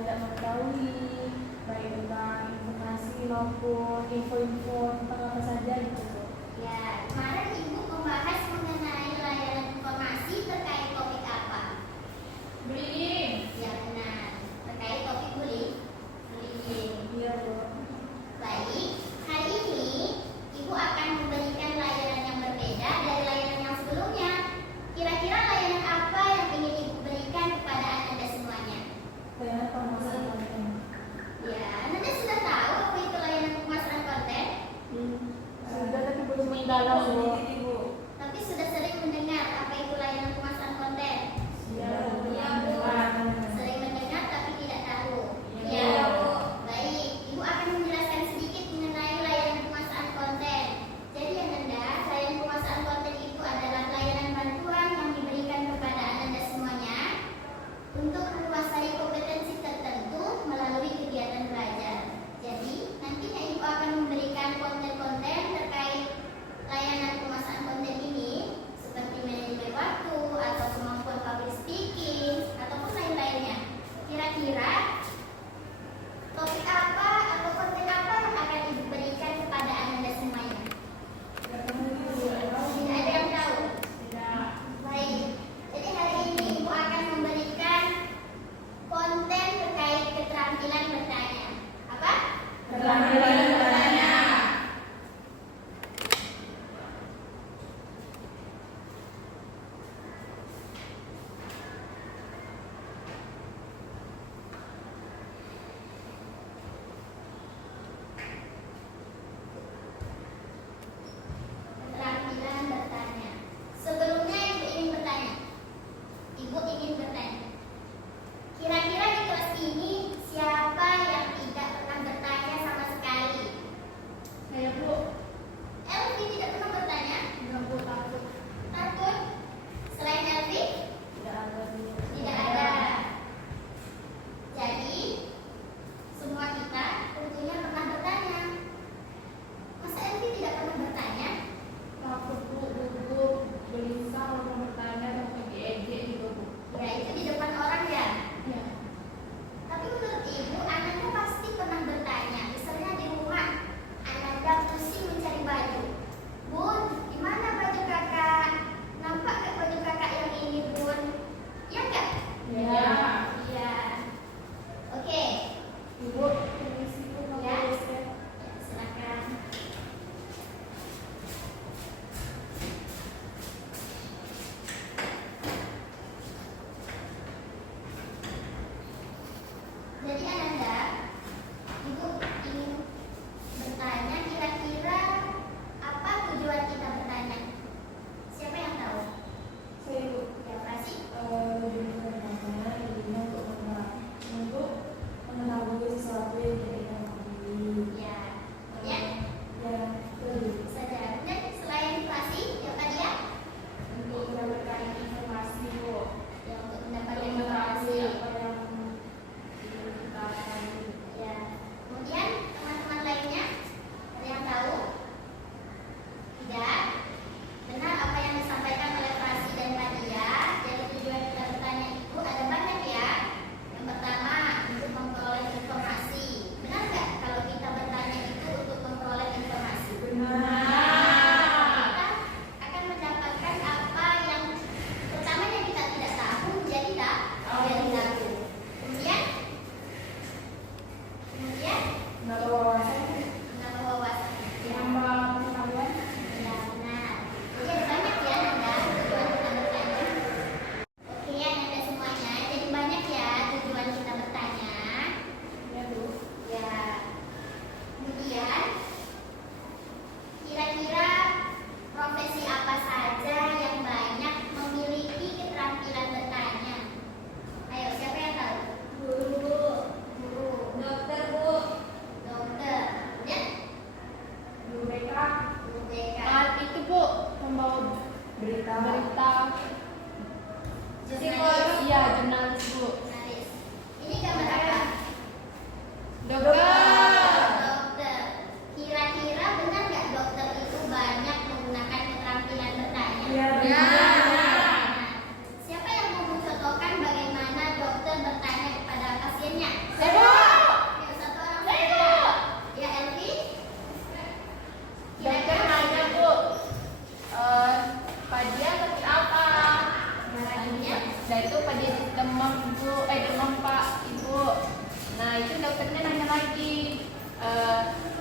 tidak mengetahui baik tentang informasi maupun info-info tentang apa saja gitu Bu. Ya, kemarin Ibu membahas mengenai layanan informasi terkait topik apa? Bullying. Ya benar, terkait topik bullying. Iya Bu. Baik, hari ini Ibu akan memberikan layanan yang berbeda dari layanan yang sebelumnya. Kira-kira layanan apa yang ingin Ibu berikan kepada Anda semuanya? Layanan pemasaran konten. Ya, Anda sudah tahu apa itu layanan pemasaran konten? Sudah tapi belum mendalam Bu. Tapi sudah sering mendengar apa itu layanan pemasaran konten? Iya Bu. Sering mendengar tapi tidak tahu. Iya, Ya, Bu. baik. Ibu akan menjelaskan sedikit mengenai layanan pemasaran konten. Jadi Anda, layanan pemasaran konten itu adalah layanan bantuan yang diberikan kepada Anda semuanya untuk menguasai kompetensi tertentu melalui kegiatan belajar. Jadi, nantinya Ibu akan memberikan konten-konten terkait layanan pemasaran konten ini seperti manajemen waktu atau kemampuan public speaking ataupun lain-lainnya. Kira-kira topik apa atau konten apa yang akan Ibu berikan kepada Anda semuanya? Tidak ada yang tahu? Baik. Jadi hari ini Ibu akan memberikan konten terkait keterampilan bertanya. Apa? Keterampilan bertanya. Keterampilan bertanya. Sebelumnya Ibu ingin bertanya. Ibu ingin bertanya. Kira-kira di kelas ini siapa yang tidak pernah bertanya sama sekali? Saya Bu. Elvi tidak pernah bertanya? Enggak Bu, takut. Takut? Selain Elvi? Tidak ada Bu. Tidak ada. Jadi, semua kita tentunya pernah bertanya. Masa Elvi tidak pernah bertanya? Takut Bu, gugup, gelisah kalau bertanya dan ejek juga Bu. Ya, itu di depan orang ya. Iya. Tapi menurut Ibu, Ananda pasti pernah bertanya. Misalnya di rumah, Ananda pusing mencari baju. Bun, di mana baju kakak? Nampak nggak baju kakak yang ini, Bun? Iya nggak? Iya. Iya. Oke. Ibu, permisi Bu, mau Ya. geser. Ya, silakan. Jadi Ananda, Ibu ingin bertanya kira-kira apa tujuan kita bertanya? Siapa yang tahu? Saya Bu. Ya, Prasi. Lebih bertanya, lebihnya untuk mengetahui sesuatu yang tidak kita ketahui. Ya. Ya. Ya, betul. Saja. Dan selain Prasi, yang tadi ya? Untuk mendapatkan informasi Bu. Ya, untuk mendapatkan Untuk mengetahui informasi. apa yang ingin kita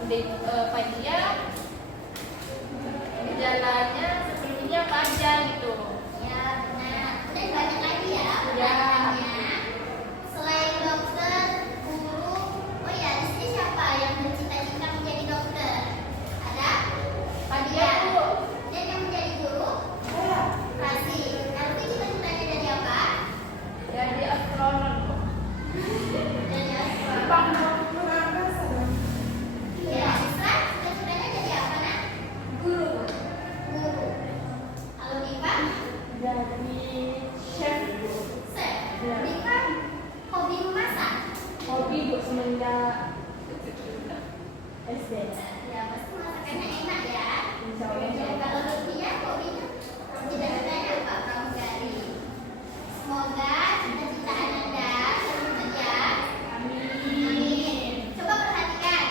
Fadia gejalanya sepertinya apa aja gitu. Ya, benar. Dan banyak lagi ya Ya. pertanyaannya. Selain dokter, guru, oh ya, di sini siapa yang bercita-cita menjadi dokter? Ada? Fadia Bu, Dan yang menjadi guru? Kasih. Lalu cita-citanya jadi apa? jadi astronot Bu. Jadi apa? Bang, Ya, Isra, cita-citanya jadi apa, nak? Guru. Guru. Kalau Diva? Jadi chef Bu. Chef. Ya. Diva, hobi memasak? Hobi Bu semenjak SD. Ya, pasti masakannya enak ya. Insya Allah. Ya, kalau Lutfiya hobinya cita-citanya apa? Pramugari. Semoga cita-cita Ananda terwujud ya. Amin. Coba perhatikan.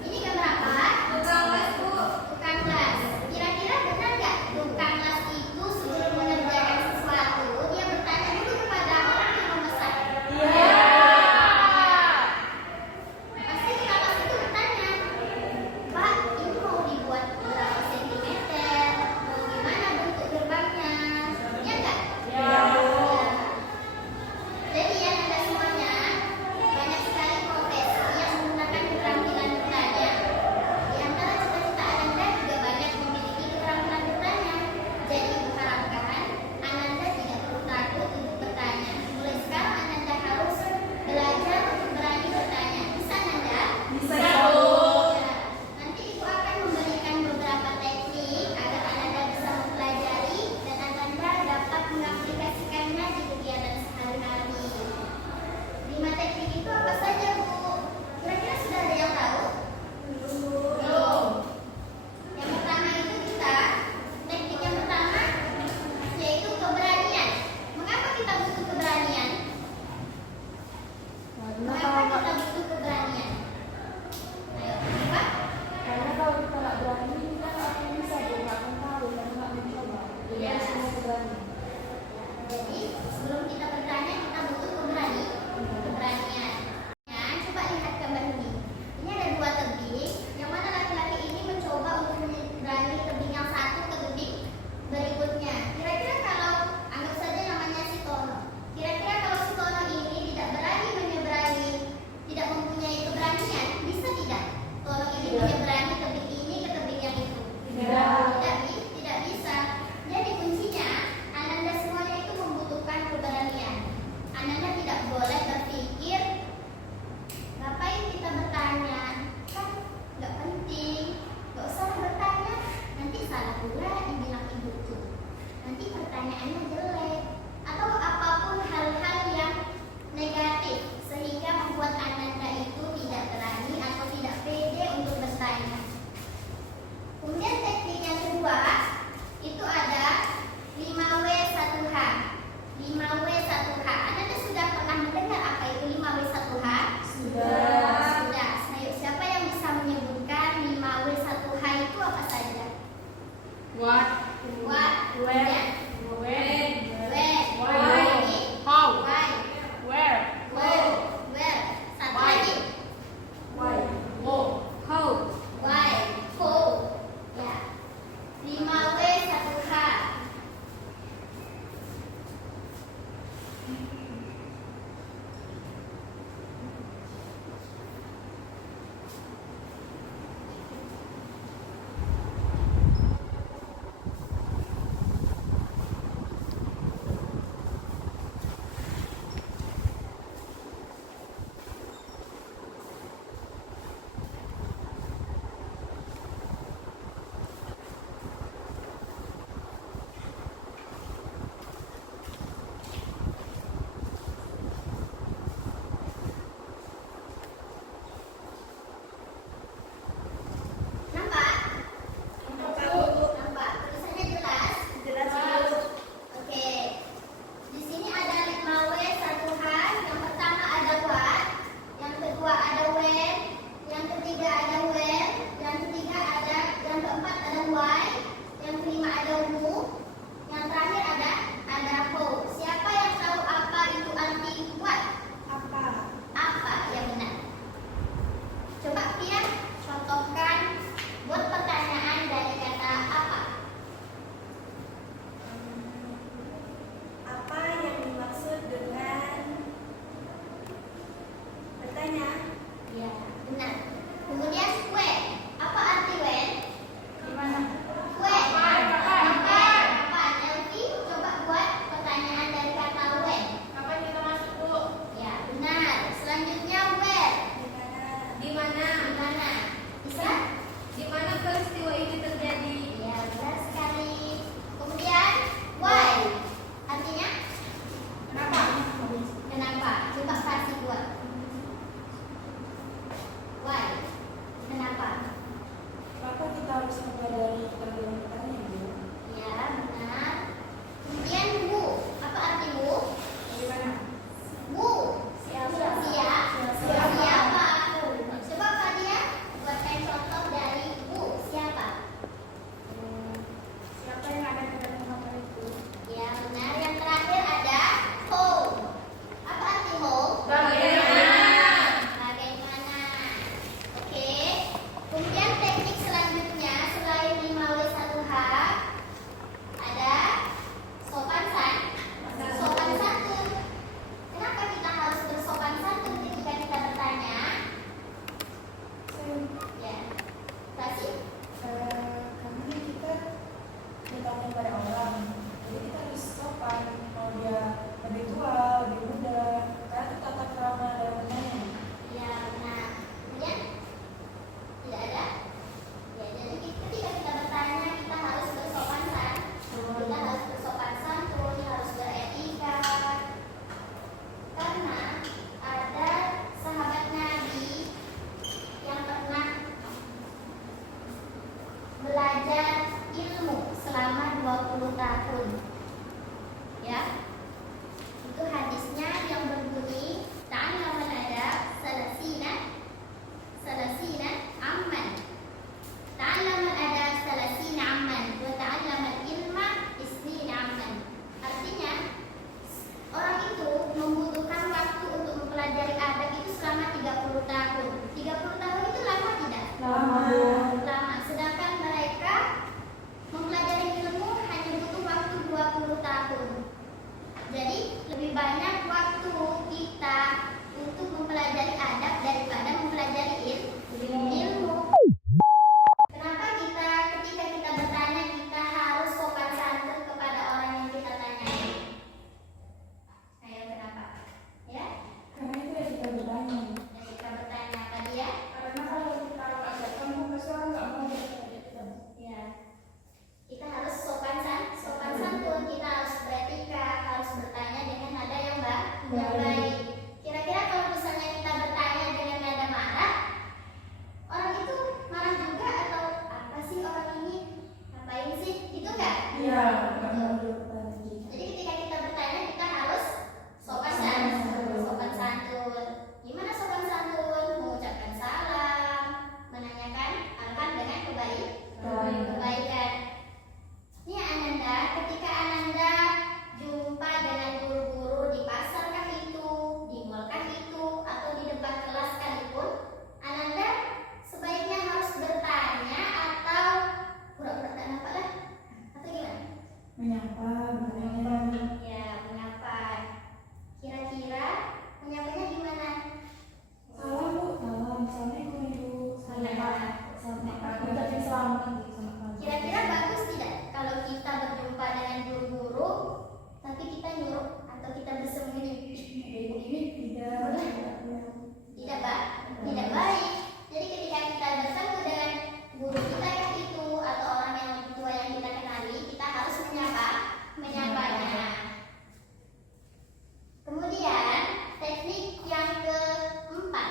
Ini gambar apa? Tukang las, Bu. Tukang las. Kira-kira benar nggak tukang las itu sebelum mengerjakan sesuatu dia bertanya dulu kepada orang yang memesan? Iya. Pasti tukang las itu bertanya, Pak, ini mau dibuat berapa sentimeter? Mau gimana bentuk gerbangnya? Iya nggak? Ya, Bu. Jadi Ya, benar. Kemudian when. Apa arti when? Gimana? When. Kapan? Kapan? Elvi, coba buat pertanyaan dari kata when. Kapan kita masuk, Bu? Ya, benar. Selanjutnya where. Di mana? Di mana? Bisa? Di mana peristiwa ini terjadi? Ya, benar sekali. Kemudian why. Artinya Kenapa? kenapa? Coba kasih buat. Why? Kenapa? Kenapa kita harus mempelajari pertanyaan Bu? Ya, benar. Kemudian who. Apa arti who? Gimana? Who. Siapa? Siapa? Coba kalian buatkan contoh dari who. Siapa? Siapa yang ada di dalam kamar itu? Ya, benar. Yang terakhir ada who. Apa arti who? Bagaimana? Bagaimana? Oke. Kemudian teknik selanjutnya selain 5W1H ada sopan sopan santun. Kenapa kita harus bersopan santun ketika kita bertanya? Ya. Kasih. Karena kita bertanya pada orang, jadi kita harus sopan. Mau dia lebih tua, lebih muda, karena itu tata krama dalam bertanya. Ya, benar. Kemudian tidak ada. Ya, jadi ketika kita bertanya kita harus bersopan santun. Kita harus bersopan santun, harus beretika. Karena ada sahabat Nabi yang pernah belajar ilmu selama 20 tahun. Ya. Itu hadisnya yang berbunyi ta'allamal adab salasina amman. Ta'allamal adab salasina amman wa ta'allamal ilma isnina amman. Artinya orang itu membutuhkan waktu untuk mempelajari adab itu selama 30 tahun. 30 tahun itu lama tidak? Lama. Lama. Sedangkan mereka mempelajari ilmu hanya butuh waktu 20 tahun. Jadi lebih banyak waktu kita untuk mempelajari adab daripada mempelajari ilmu. Kenapa kita ketika kita bertanya kita harus sopan santun kepada orang yang kita tanyai? Ayo kenapa? Ya? Karena itu yang kita bertanya. Yang kita bertanya tadi ya? Karena kalau kita agak kamu pasti orang nggak mau bertanya kita. Ya. Kita harus sopan santun, kita harus beretika, harus bertanya dengan nada yang baik. Kira-kira kalau misalnya kita bertanya dengan nada marah, orang itu marah juga atau apa sih orang ini? Ngapain sih? Itu enggak? Iya, nggak mau bertanya. Jadi ketika kita bertanya kita harus sopan santun. Gimana sopan santun? Mengucapkan salam, menanyakan hal dengan kebaikan. Ini Ananda, ketika Ananda jumpa dengan guru-guru di pasar kah itu, di mall kah itu, atau di depan kelas sekalipun, Ananda sebaiknya harus bertanya atau pura-pura tak nampak lah, atau gimana? Menyapa, bertanya. Ya, menyapa. Kira-kira menyapanya gimana? Salam Bu, salam. Assalamualaikum Ibu. Salam. Ucapin selamat nanti sama kamu. Kira-kira bagus tidak kalau kita berjumpa dengan guru-guru, tapi kita nyuruh atau kita bersembunyi? Ini Tidak baik. Jadi ketika kita bersama dengan guru kita yang itu atau orang yang lebih tua yang kita kenali, kita harus menyapanya. Kemudian teknik yang keempat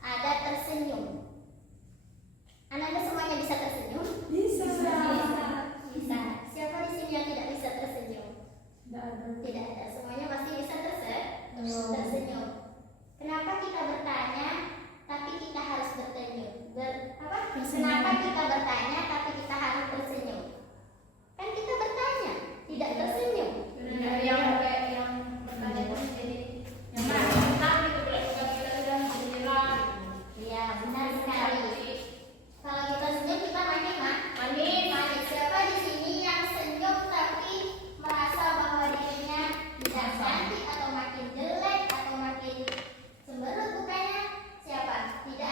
ada tersenyum. Ananda semuanya bisa tersenyum? bisa. Bisa. Siapa di sini yang tidak bisa tersenyum? Tidak ada. Tidak ada. Semuanya pasti bisa tersenyum. Kenapa kita bertanya tapi kita harus bersenyum? Kenapa kita bertanya tapi kita harus tersenyum? Kan kita bertanya, tidak tersenyum. Yang bertanya itu jadi yang mana? Tenang gitu, bukan kita sudah menyerah. Iya, benar sekali. Kalau kita senyum kita manis. Siapa di sini yang senyum tapi merasa bahwa dirinya tidak cantik atau makin jelek atau makin cemberut bukannya? Siapa? Tidak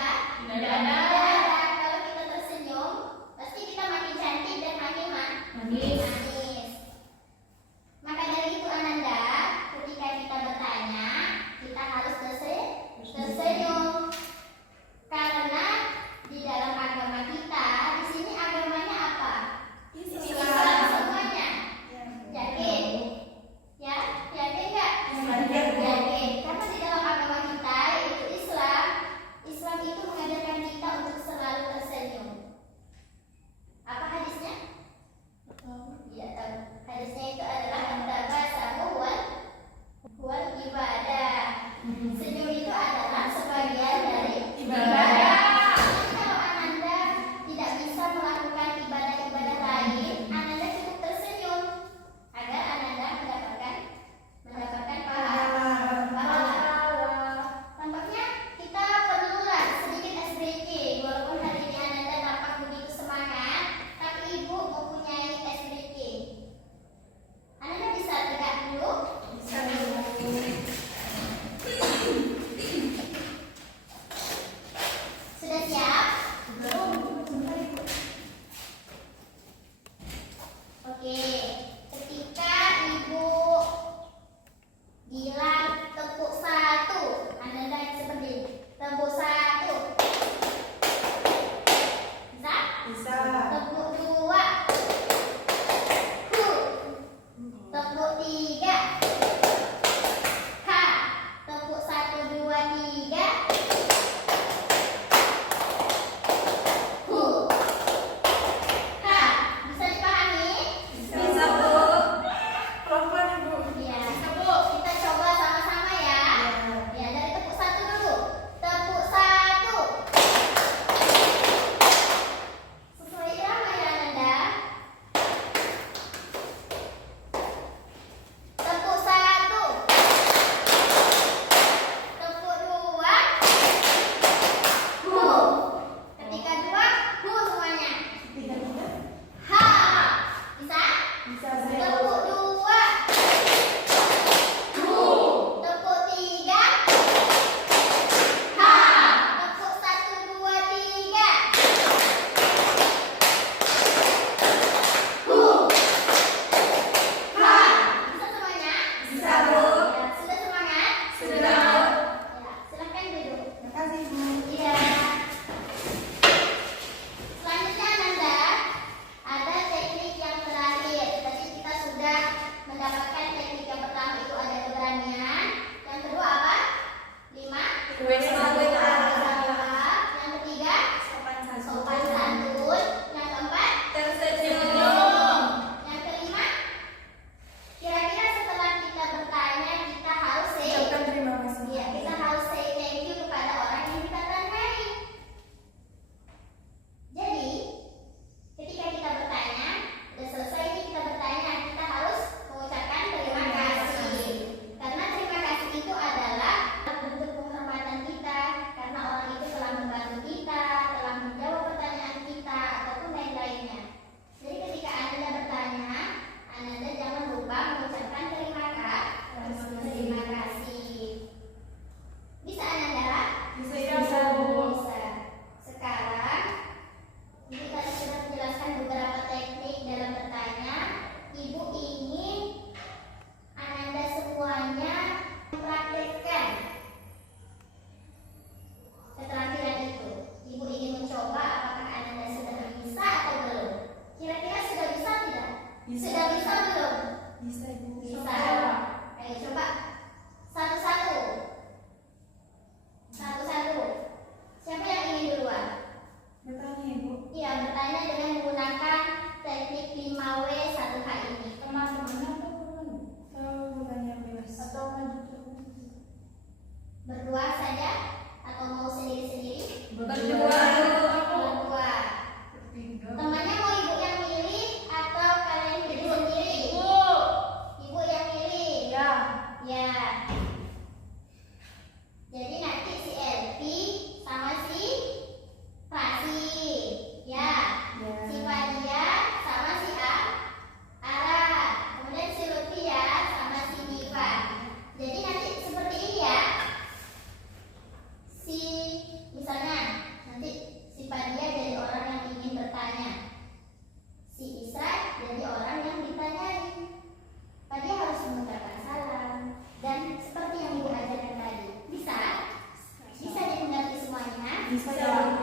Bisa.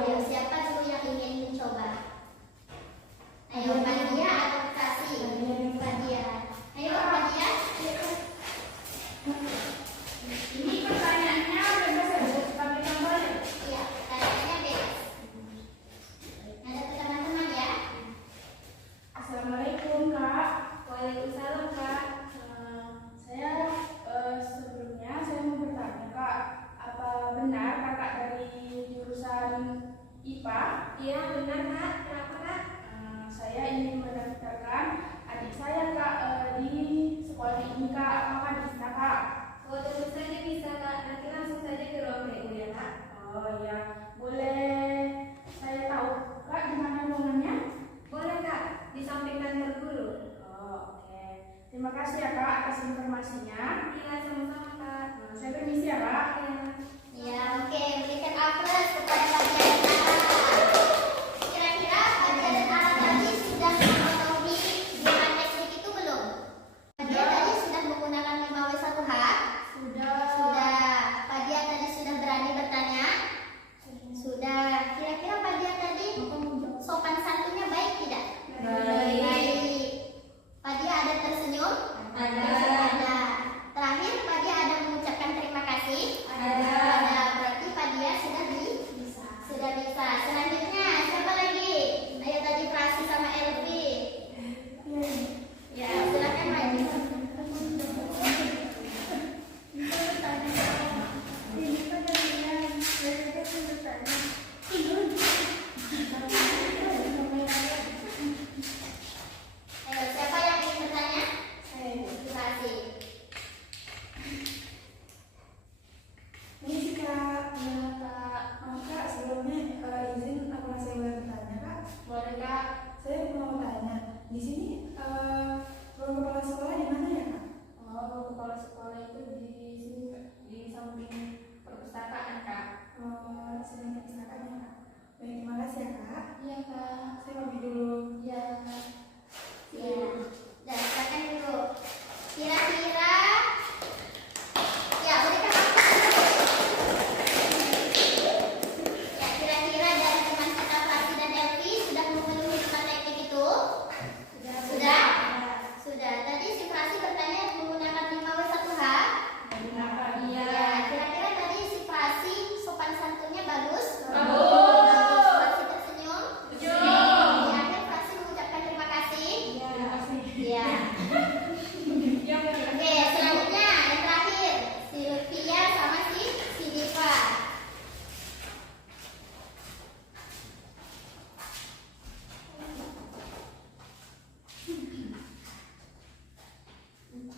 Ayo, siapa dulu yang ingin mencoba? Ayo, Fadia atau Kasih? Fadia. Ayo, Fadia. Ini pertanyaannya udah bisa pakai gambarnya. Iya, tanya bebas. Ada ke teman-teman ya. Assalamualaikum Kak. Waalaikumsalam Kak. Saya sebelumnya saya mau bertanya Kak, apa benar kakak dari jurusan IPA? Iya benar Kak. Kenapa Kak? Saya ingin mendaftarkan adik saya Kak di sekolah ini Kak. Apakah bisa Kak? Oh tentu saja bisa Kak. Nanti langsung saja ke ruang PU ya Kak. Oh iya. Boleh saya tahu Kak di mana ruangannya? Boleh Kak, di samping kantor guru. Oh, oke. Terima kasih ya Kak atas informasinya. Iya, sama-sama Kak. Saya permisi ya Kak. Ya, oke. Berikan aplaus kepada Fadia dan Ara. Kira-kira Fadia dan Ara tadi sudah mengetahui gimana teknik itu belum? Fadia tadi sudah menggunakan 5W1H? Sudah. Fadia tadi sudah berani bertanya? Sudah. Kira-kira Fadia tadi sopan santunnya baik tidak? Baik. Fadia ada tersenyum? Ada. Terakhir Fadia ada mengucapkan terima kasih? Ada. Berarti Fadia sudah bisa. Selanjutnya siapa lagi? Ayo tadi Prasi sama Elvi. Ya, silakan maju. Ayo, siapa yang ingin bertanya? Terima kasih. Ini sih Kak. Ya Kak. Maaf Kak, sebelumnya izin apa saya boleh bertanya Kak? Boleh Kak. Saya mau tanya, di sini ruang kepala sekolah di mana ya Kak? Oh, kepala sekolah itu di sini Kak. Di samping perpustakaan Kak. Sedang perpustakaannya Kak. Baik, terima kasih ya Kak. Iya Kak. Saya pamit dulu. Iya. Ya, dan silakan dulu. Kira-kira, ya berikan aplaus. Ya, kira-kira dari teman kita Prasi dan Elvi sudah memenuhi 5 teknik itu? Sudah? Sudah. Tadi si Prasi bertanya menggunakan 5W1H? Iya. Ya, kira-kira tadi si Prasi sopan santunnya bagus? Bagus. Prasi tersenyum? Senyum. Di akhir Prasi mengucapkan terima kasih? Terima kasih. Iya. Oke, selanjutnya yang terakhir si Lutfia sama si Diva.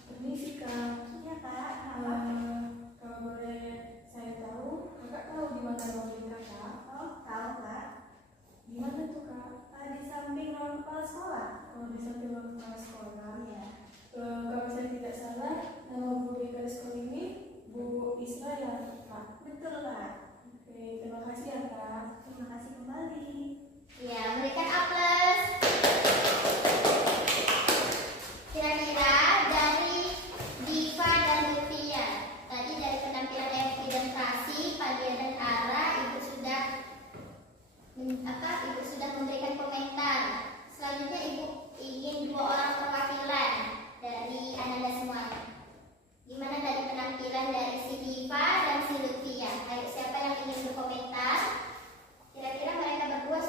Permisi Kak. Iya Kak. Kalau boleh saya tahu, Kakak tahu di mana ruang BK Kak? Oh, tahu Kak. Di mana tuh Kak? Di samping ruang kepala sekolah. Kalau di samping ruang kepala sekolah. Iya. Kalau saya tidak salah, nama guru BK di sekolah ini Bu Isra ya Kak? Betul Kak. Oke, terima kasih ya Kak. Terima kasih kembali. Iya, berikan aplaus. Kira-kira dari Diva dan Lutfia, tadi dari penampilan Elvi dan Prasi, Fadia dan Ara, Ibu sudah Ibu sudah memberikan komentar. Selanjutnya Ibu ingin 2 orang perwakilan dari Ananda semuanya. Gimana dari penampilan dari si Diva dan si Lutfia? Ayo, siapa yang ingin berkomentar? Kira-kira mereka berdua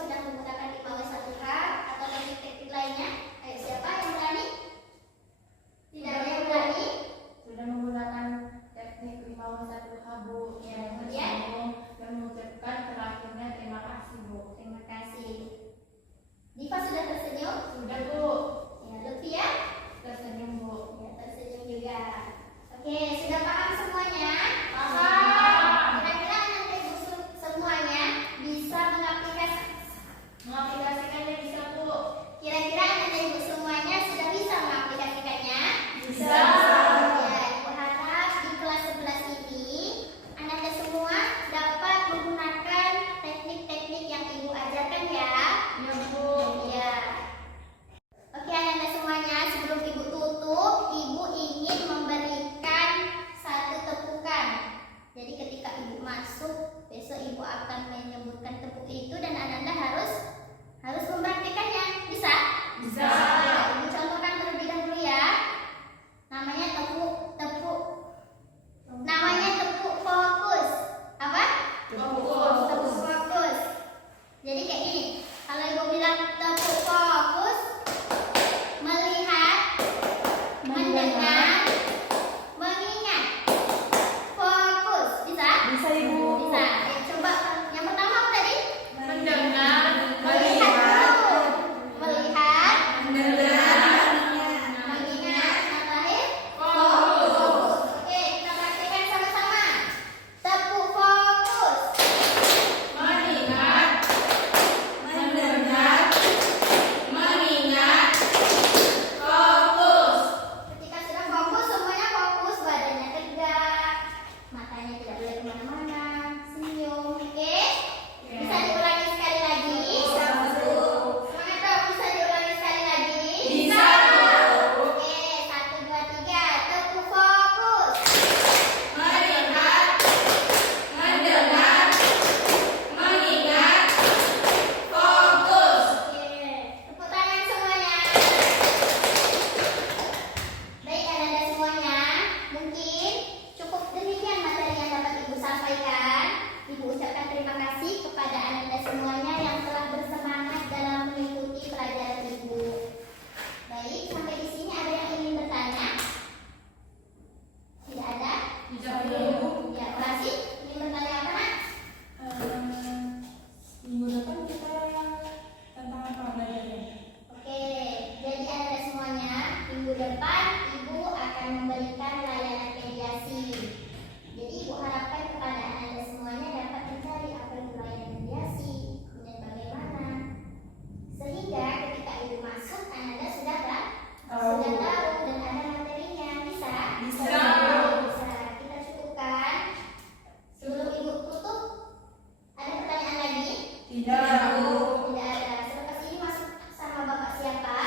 Tidak ada, Bu. Tidak ada. Selepas ini masuk sama Bapak siapa?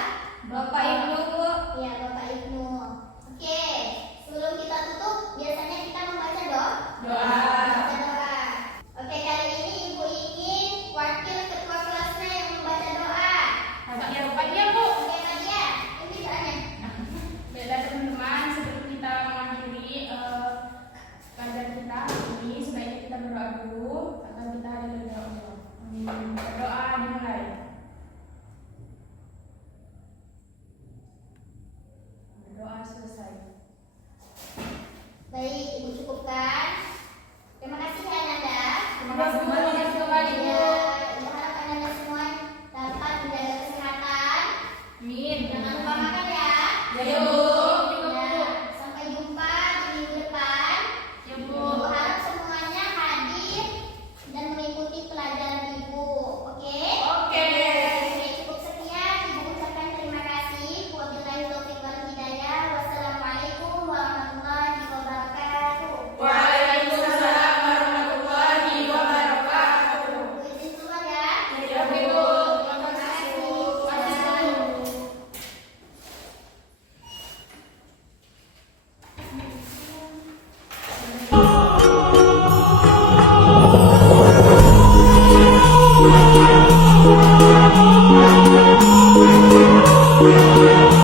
Bapak Ibnu, Bu. Ya, Bapak Ibnu. Oke, sebelum kita tutup, biasanya kita membaca doa. Membaca doa. Oke, kali ini Ibu ingin wakil ketua kelasnya yang membaca doa. Bapak dia, Bu. Oke, Nadia, ini doanya. Baiklah teman-teman, sebelum kita mengakhiri pelajaran kita hari ini, sebaiknya kita berdoa dulu agar kita hadir di Allah. Berdoa dimulai. Berdoa selesai. Baik, Ibu cukupkan. Terima kasih Ananda. Terima kasih kembali, Bu. Ya, Ibu harap Ananda semua dapat menjaga kesehatan. Amin. Jangan lupa makan ya. Ya, Bu. Ya, sampai jumpa di minggu depan. Ya, Ibu Bu. harap semuanya hadir dan mengikuti pelajaran Ibu. Oke? Oke. Oke, cukup sekian. Ibu ucapkan terima kasih. Wabillahi taufiq wal hidayah. Wassalamualaikum warahmatullahi wabarakatuh. Waalaikumsalam warahmatullahi wabarakatuh. Ibu izin keluar ya. Ya, Bu. Terima kasih. Thank you.